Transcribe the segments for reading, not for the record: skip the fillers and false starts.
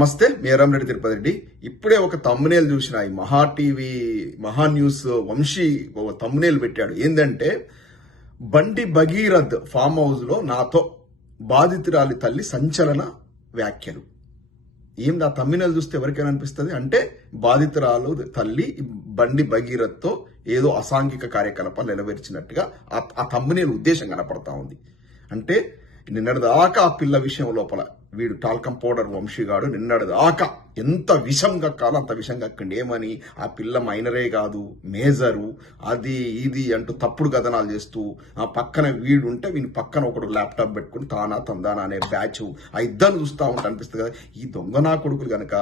నమస్తే, మీరం రెడ్డి తిరుపతి రెడ్డి. ఇప్పుడే ఒక తమ్మునేలు చూసిన ఈ మహా టీవీ మహా న్యూస్ వంశీ ఒక తమ్మునేలు పెట్టాడు. ఏంటంటే బండి భగీరథ్ ఫామ్ హౌస్ లో నాతో బాధితురాలి తల్లి సంచలన వ్యాఖ్యలు. ఏం నా తమ్మునేలు చూస్తే ఎవరికైనా అనిపిస్తుంది అంటే బాధితురాలు తల్లి బండి భగీరథ్ తో ఏదో అసాంఘిక కార్యకలాపాలు నెరవేర్చినట్టుగా ఆ తమ్మునేలు ఉద్దేశం కనపడతా ఉంది. అంటే నిన్నటిదాకా ఆ పిల్ల విషయం లోపల వీడు టాల్కం పౌడర్ వంశీగాడు నిన్నటిదాకా ఎంత విషం కక్కాలో అంత విషం కక్కండి. ఏమని ఆ పిల్ల మైనరే కాదు, మేజరు, అది ఇది అంటూ తప్పుడు కథనాలు చేస్తూ ఆ పక్కన వీడు ఉంటే వీని పక్కన ఒకడు ల్యాప్టాప్ పెట్టుకుని తానా తందానా అనే బ్యాచ్ ఆ ఇద్దరు చూస్తూ ఉంటే అనిపిస్తుంది కదా. ఈ దొంగ నా కొడుకులు గనక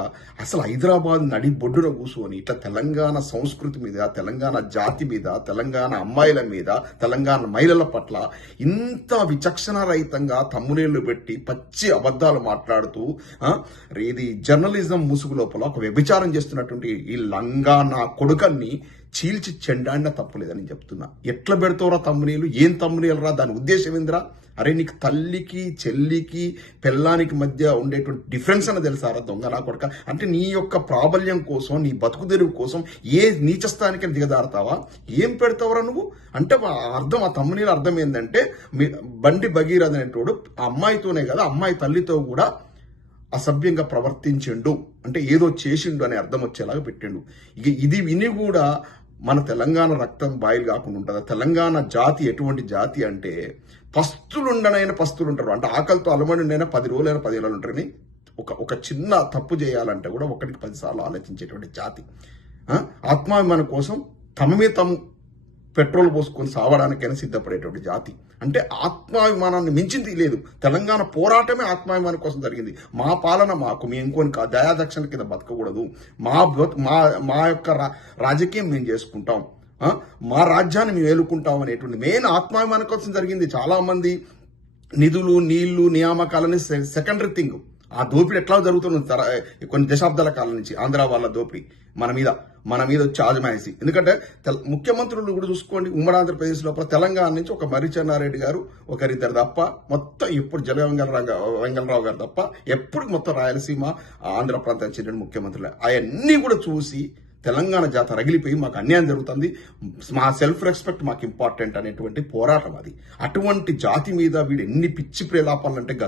అసలు హైదరాబాద్ నడి బొడ్డున కూర్చొని ఇట్లా తెలంగాణ సంస్కృతి మీద, తెలంగాణ జాతి మీద, తెలంగాణ అమ్మాయిల మీద, తెలంగాణ మహిళల పట్ల ఇంత విచక్షణ రహితంగా తమ్మునేళ్లు పెట్టి పచ్చి అబద్ధాలు మాట్లాడుతూ ఇది జర్నలిజం ముసుగు లోపల ఒక వ్యభిచారం చేస్తున్నటువంటి ఈ లంగా నా కొడుకన్ని చీల్చి చెండాడిన తప్పులేదని చెప్తున్నా. ఎట్లా పెడతావురా తమ్మునీలు? ఏం తమ్మునీలు రా? దాని ఉద్దేశం ఏందిరా? అరే నీకు తల్లికి చెల్లికి పెళ్ళానికి మధ్య ఉండేటువంటి డిఫరెన్స్ అని తెలుసారా దొంగ నా కొడుక? అంటే నీ యొక్క ప్రాబల్యం కోసం, నీ బతుకు తెరువు కోసం ఏ నీచ స్థానికి దిగదారుతావా? ఏం పెడతావురా నువ్వు? అంటే అర్థం, ఆ తమ్మునీల అర్థం ఏంటంటే బండి భగీరథ్ అనేటోడు ఆ అమ్మాయితోనే కదా అమ్మాయి తల్లితో కూడా అసభ్యంగా ప్రవర్తించిండు, అంటే ఏదో చేసిండు అనే అర్థం వచ్చేలాగా పెట్టిండు. ఇక ఇది విని కూడా మన తెలంగాణ రక్తం బాయిలు కాకుండా ఉంటుందా? తెలంగాణ జాతి ఎటువంటి జాతి అంటే పస్తులుండనైనా పస్తులు ఉంటారు. అంటే ఆకలితో అలమడినైనా 10 రోజులైనా 15 రోజులు ఉంటారని ఒక చిన్న తప్పు చేయాలంటే కూడా 1కి 10 సార్లు ఆలోచించేటువంటి జాతి. ఆత్మాభిమానం కోసం తమ మీద తమ పెట్రోల్ పోసుకొని సావడానికైనా సిద్ధపడేటువంటి జాతి. అంటే ఆత్మాభిమానాన్ని మించింది లేదు. తెలంగాణ పోరాటమే ఆత్మాభిమానం కోసం జరిగింది. మా పాలన మాకు, మేము ఇంకొని దయాదక్షిణ కింద బతకకూడదు, మా యొక్క రాజకీయం మేము చేసుకుంటాం, మా రాజ్యాన్ని మేము ఏలుకుంటాం అనేటువంటి మెయిన్ ఆత్మాభిమానం కోసం జరిగింది. చాలా మంది నిధులు, నీళ్లు, నియామకాలని సెకండరీ థింగ్. ఆ దోపిడీ ఎట్లా జరుగుతుంది కొన్ని దశాబ్దాల కాలం నుంచి ఆంధ్ర వాళ్ళ దోపిడీ మన మీద వచ్చి ఆజమాయిసి. ఎందుకంటే ముఖ్యమంత్రులు కూడా చూసుకోండి, ఉమ్మడి ఆంధ్రప్రదేశ్ లోపల తెలంగాణ నుంచి ఒక మర్రి చెన్నారెడ్డి గారు, ఒకరిద్దరు తప్ప మొత్తం ఎప్పుడు జల వెంగళరావు గారు తప్ప ఎప్పుడు మొత్తం రాయలసీమ ఆంధ్ర ప్రాంతానికి చెందిన ముఖ్యమంత్రులు అవన్నీ కూడా చూసి తెలంగాణ జాత రగిలిపోయి మాకు అన్యాయం జరుగుతుంది, మా సెల్ఫ్ రెస్పెక్ట్ మాకు ఇంపార్టెంట్ అనేటువంటి పోరాటం అది. అటువంటి జాతి మీద వీడు ఎన్ని పిచ్చి ప్రేలాపాలంటే